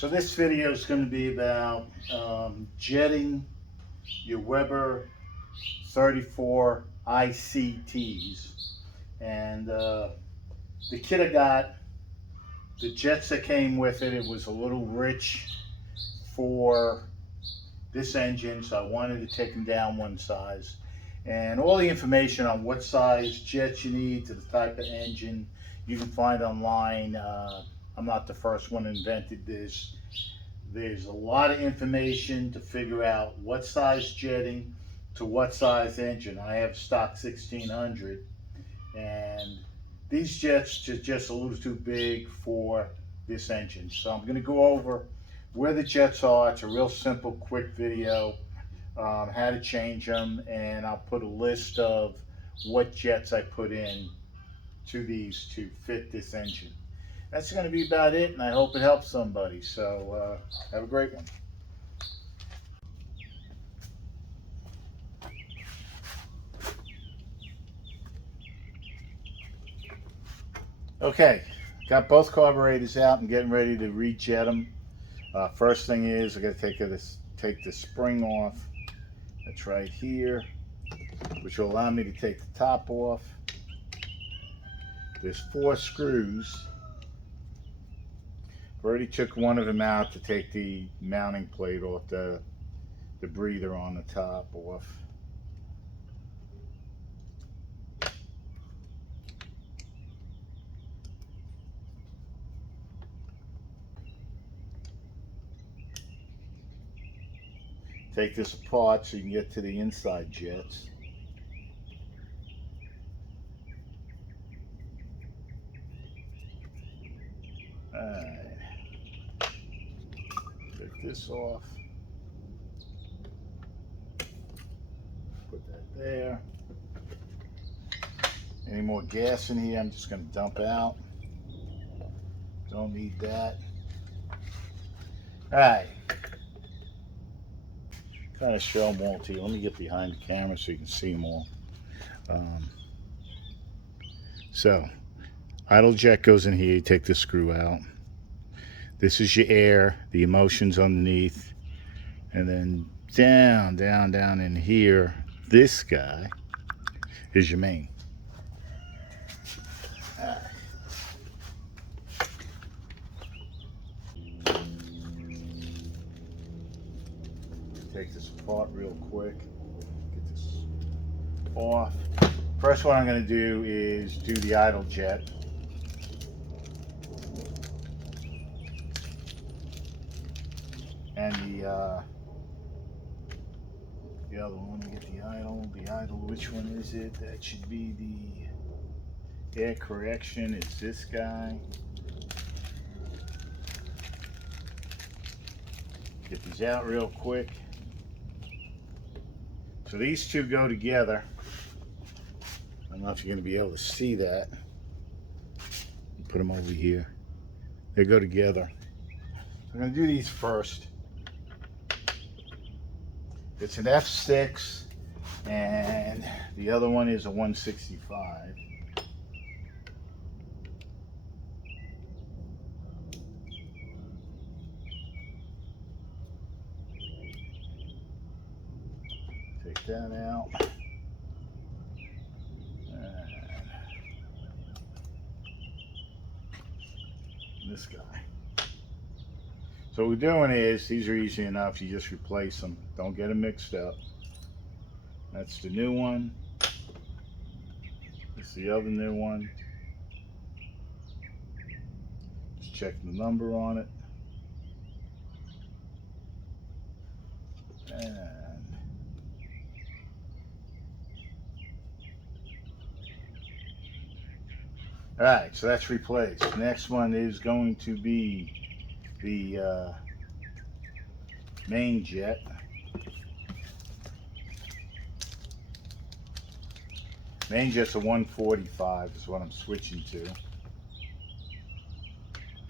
So this video is going to be about jetting your Weber 34 ICTs. And the kit I got, the jets that came with it, it was a little rich for this engine, so I wanted to take them down one size. And all the information on what size jets you need to the type of engine you can find online. I'm not the first one who invented this. There's a lot of information to figure out what size jetting to what size engine. I have stock 1600, and these jets are just a little too big for this engine. So I'm going to go over where the jets are. It's a real simple, quick video, how to change them, and I'll put a list of what jets I put in to these to fit this engine. That's going to be about it, and I hope it helps somebody. So have a great one. Okay, got both carburetors out and getting ready to rejet them. First thing is I got to take the spring off. That's right here, which will allow me to take the top off. There's 4 screws. I already took one of them out to take the mounting plate off, the breather on the top off. Take this apart so you can get to the inside jets. Alright. Take this off. Put that there. Any more gas in here, I'm just going to dump out. Don't need that. Alright. Kind of show them all to you. Let me get behind the camera so you can see them all. So, idle jet goes in here. You take the screw out. This is your air, the emotions underneath, and then down, down, down in here. This guy is your main. Take this apart real quick. Get this off. First, what I'm going to do is do the idle jet. And the other one, we get the idle. The idle, which one is it? That should be the air correction. It's this guy. Get these out real quick. So these two go together. I don't know if you're going to be able to see that. Put them over here. They go together. I'm going to do these first. It's an F6, and the other one is a 165. Take that out. And this guy. So what we're doing is, these are easy enough, you just replace them. Don't get them mixed up. That's the new one. That's the other new one. Just check the number on it. And alright, so that's replaced. Next one is going to be the main jet. Main jet's a 145 is what I'm switching to.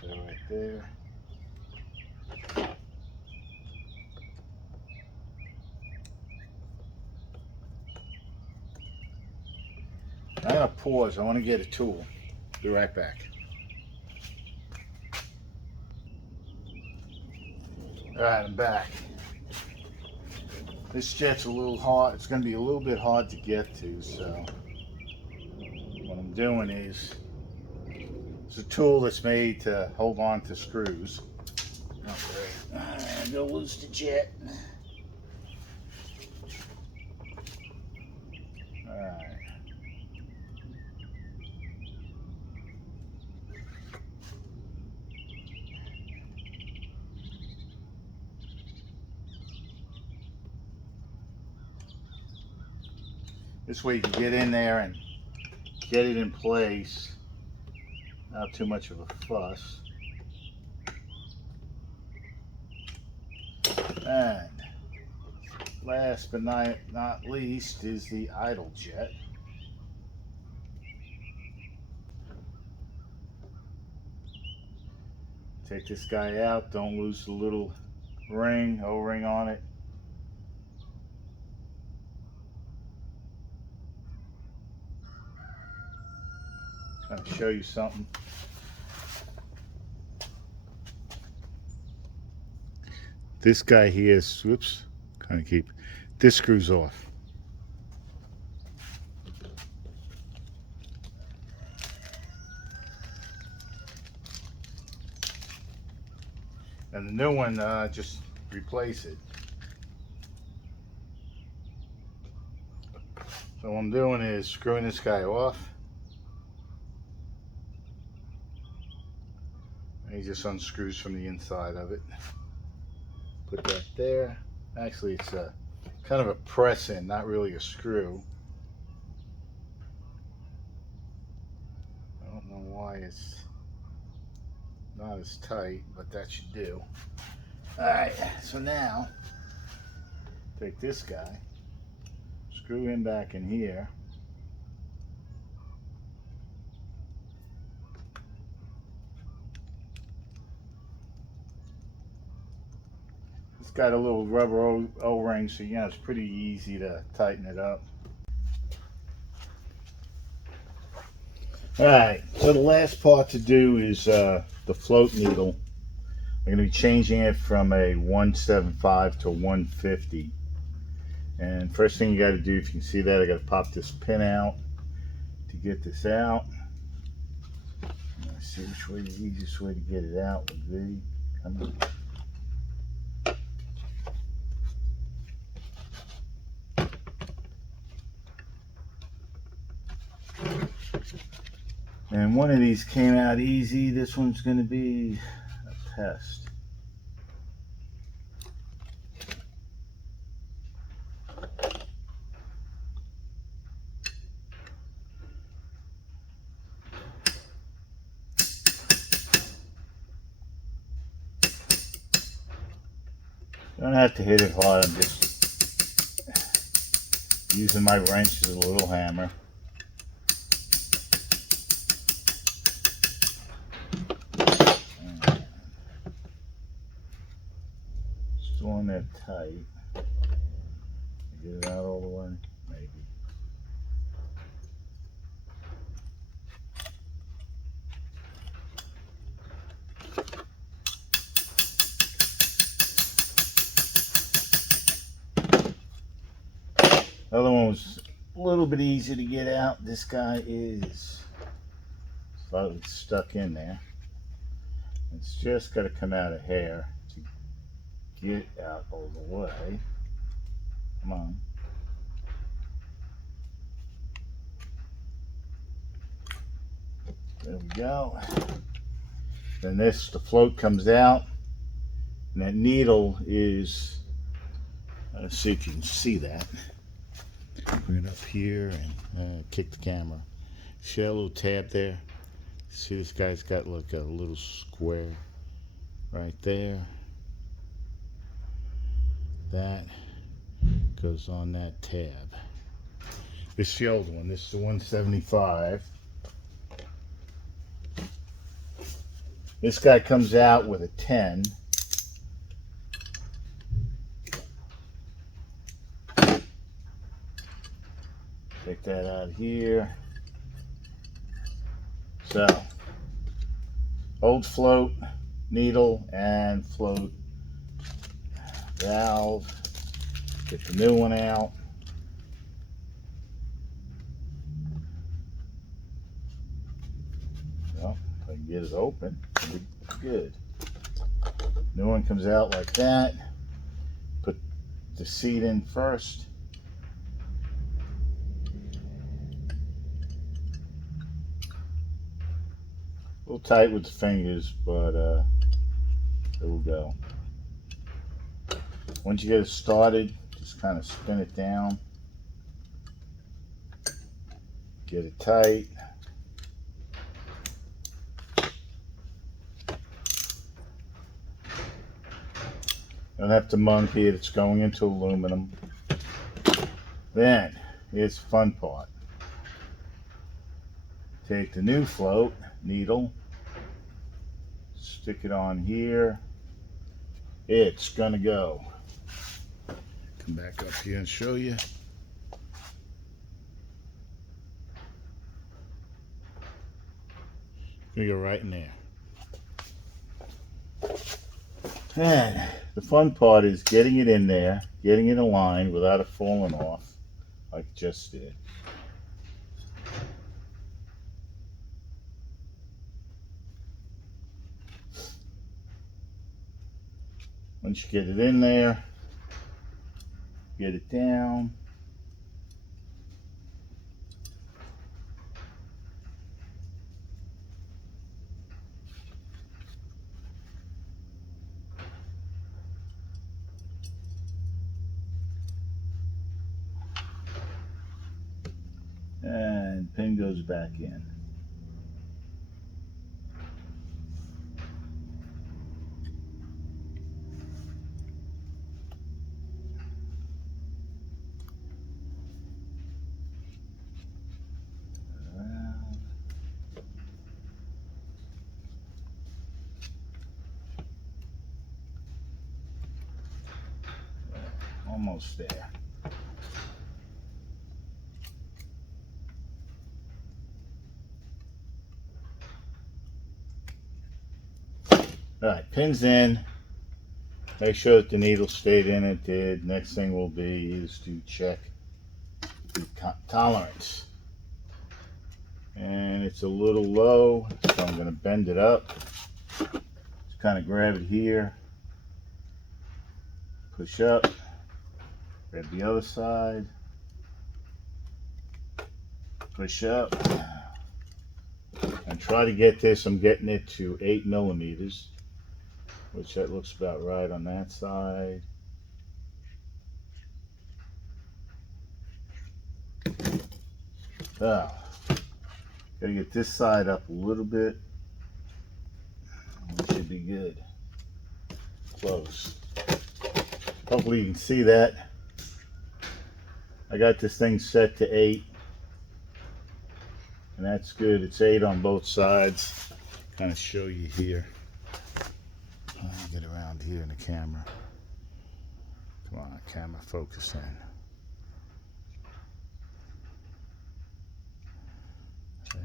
Go right there. I'm gonna pause. I want to get a tool. Be right back. Alright, I'm back. This jet's a little hard. It's going to be a little bit hard to get to, so what I'm doing is, it's a tool that's made to hold on to screws. Okay. I'm going to lose the jet. Alright. This way you can get in there and get it in place. Not too much of a fuss. And last but not least is the idle jet. Take this guy out, don't lose the little ring, O-ring on it. I'm going to show you something. This guy here is, whoops, kind of keep, this screws off. And the new one, just replace it. So what I'm doing is screwing this guy off. And he just unscrews from the inside of it. Put that there. Actually, it's a kind of a press in, not really a screw. I don't know why it's not as tight, but that should do. Alright, so now take this guy, screw him back in here. It's got a little rubber O-ring, so you know it's pretty easy to tighten it up. Alright, so the last part to do is the float needle. I'm going to be changing it from a 175 to 150. And first thing you got to do, if you can see that, I got to pop this pin out to get this out. Let's see which way the easiest way to get it out would be. Come on. And one of these came out easy. This one's going to be a pest. Don't have to hit it hard. I'm just using my wrench as a little hammer. Still on there tight. Get it out all the way, maybe. The other one was a little bit easier to get out. This guy is slightly stuck in there. It's just got to come out a hair to get out all the way. Come on. There we go. Then the float comes out, and that needle is, let's see if you can see that. Bring it up here and kick the camera. See that little tab there? See, this guy's got like a little square right there. That goes on that tab. This is the old one. This is the 175. This guy comes out with a 10. Take that out here. So, old float, needle, and float valve, get the new one out. Well, if I can get it open, it'll be good. New one comes out like that. Put the seat in first. A little tight with the fingers, but there we go. Once you get it started, just kind of spin it down. Get it tight. Don't have to monkey it, it's going into aluminum. Then, here's the fun part. Take the new float needle, stick it on here. It's gonna go. Come back up here and show you. Gonna go right in there. And the fun part is getting it in there, getting it aligned without it falling off, like it just did. Once you get it in there, get it down. And pin goes back in. Almost there. Alright, pins in. Make sure that the needle stayed in. It did. Next thing will be is to check the tolerance. And it's a little low, so I'm going to bend it up. Just kind of grab it here. Push up. Grab the other side. Push up. And try to get this. I'm getting it to 8 millimeters. Which that looks about right on that side. Oh, gotta get this side up a little bit. It should be good. Close. Hopefully you can see that. I got this thing set to 8. And that's good. It's 8 on both sides. Kind of show you here. Get around here in the camera. Come on, camera, focus in. Okay.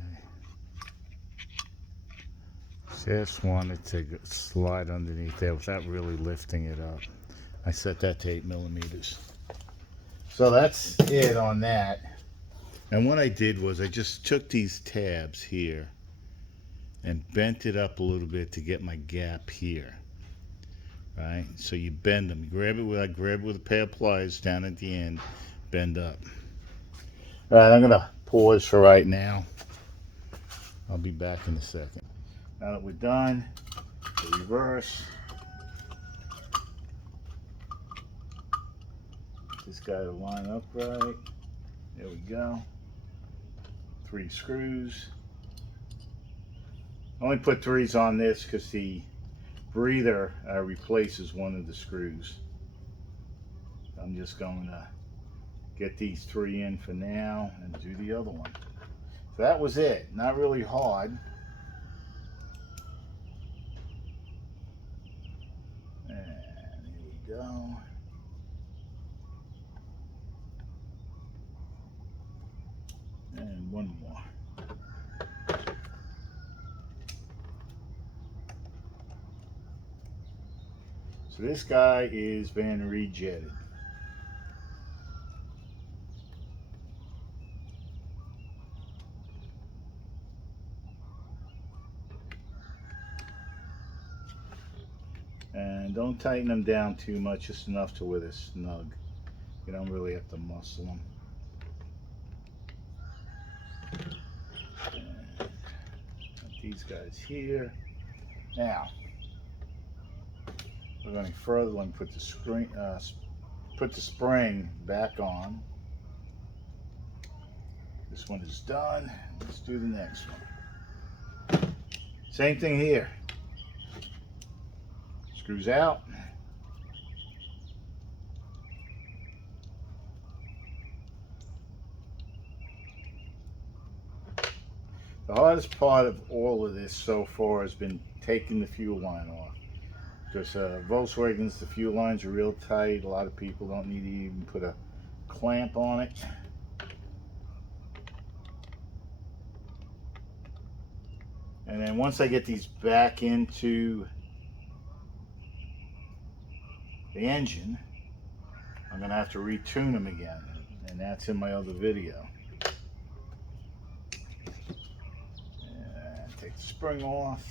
Just wanted to slide underneath there without really lifting it up. I set that to 8 millimeters. So that's it on that. And what I did was I just took these tabs here and bent it up a little bit to get my gap here. Right, so you bend them. You grab it with a pair of pliers down at the end. Bend up. All right, I'm gonna pause for right now. I'll be back in a second. Now that we're done, the reverse. This guy to line up right. There we go. 3 screws. I only put 3s on this because the breather replaces one of the screws. I'm just going to get these 3 in for now and do the other one. So that was it. Not really hard. And here we go. And one more. So this guy is been rejetted. And don't tighten them down too much, just enough to where they're snug. You don't really have to muscle them. And put these guys here. Now, we're going further. Let me put the spring back on. This one is done. Let's do the next one. Same thing here. Screws out. The hardest part of all of this so far has been taking the fuel line off. Because Volkswagens, the fuel lines are real tight. A lot of people don't need to even put a clamp on it. And then once I get these back into the engine, I'm going to have to retune them again. And that's in my other video. And take the spring off.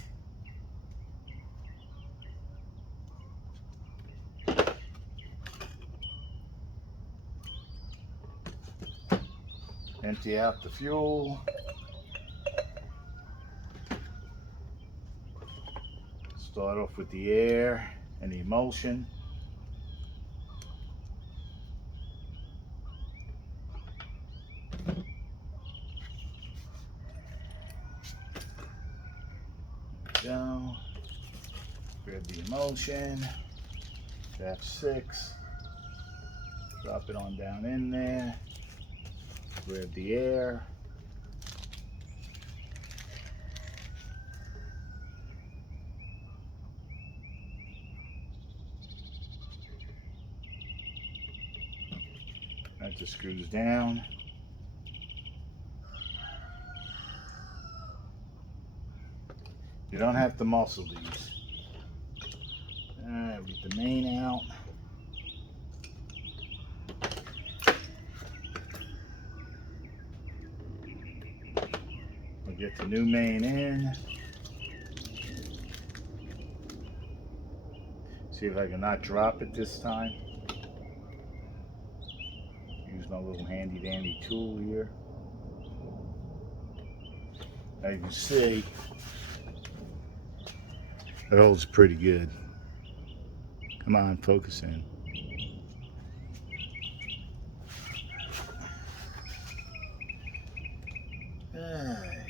Empty out the fuel. Start off with the air and the emulsion. Go. Grab the emulsion. Tap 6. Drop it on down in there. Grab the air. That just screws down. You don't have to muscle these. Alright, get the main out. We'll get the new main in. See if I can not drop it this time. Use my little handy dandy tool here. As you can see, it holds pretty good. Come on, focus in. Alright.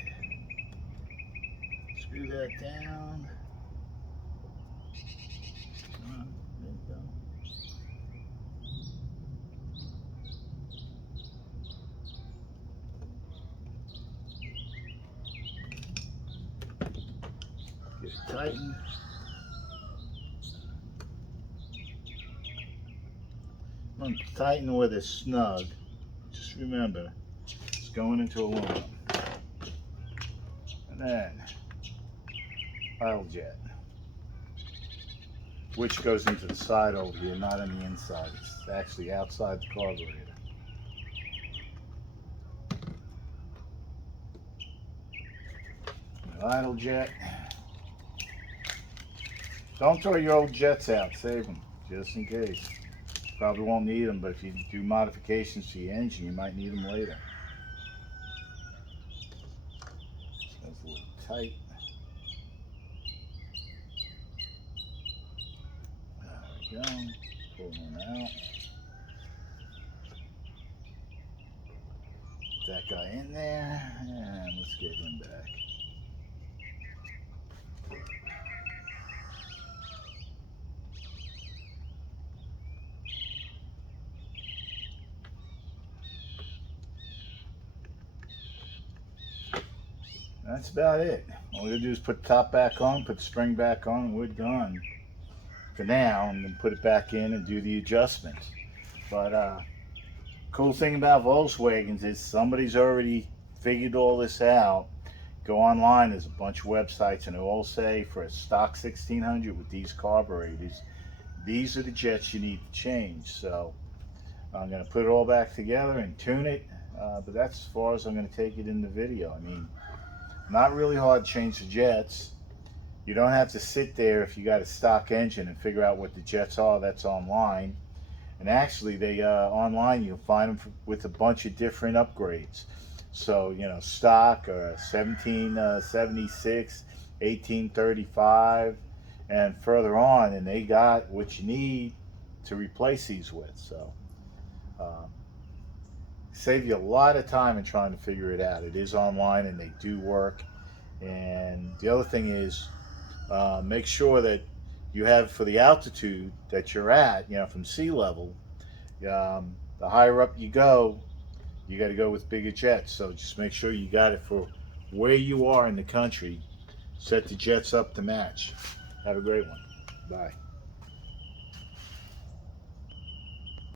Screw that down. Come on, there you go. Get it tightened. Tighten where they're snug. Just remember, it's going into aluminum. And then, idle jet, which goes into the side over here, not on the inside. It's actually outside the carburetor. Idle jet. Don't throw your old jets out, save them, just in case. Probably won't need them, but if you do modifications to your engine, you might need them later. That's a little tight. There we go. Pull one out. Put that guy in there, and let's get him back. That's about it. All we gotta do is put the top back on, put the spring back on, and we're done for now, and then put it back in and do the adjustments. But cool thing about Volkswagens is somebody's already figured all this out. Go online, there's a bunch of websites, and they all say for a stock 1600 with these carburetors, these are the jets you need to change. So I'm going to put it all back together and tune it, but that's as far as I'm going to take it in the video. I mean, not really hard to change the jets. You don't have to sit there if you got a stock engine and figure out what the jets are. That's online. And actually, they online you'll find them with a bunch of different upgrades. So, you know, stock 1776, 1835, and further on, and they got what you need to replace these with. So, save you a lot of time in trying to figure it out. It is online and they do work. And the other thing is, make sure that you have, for the altitude that you're at, you know, from sea level, the higher up you got to go with bigger jets. So just make sure you got it for where you are in the country. Set the jets up to match. Have a great one. Bye.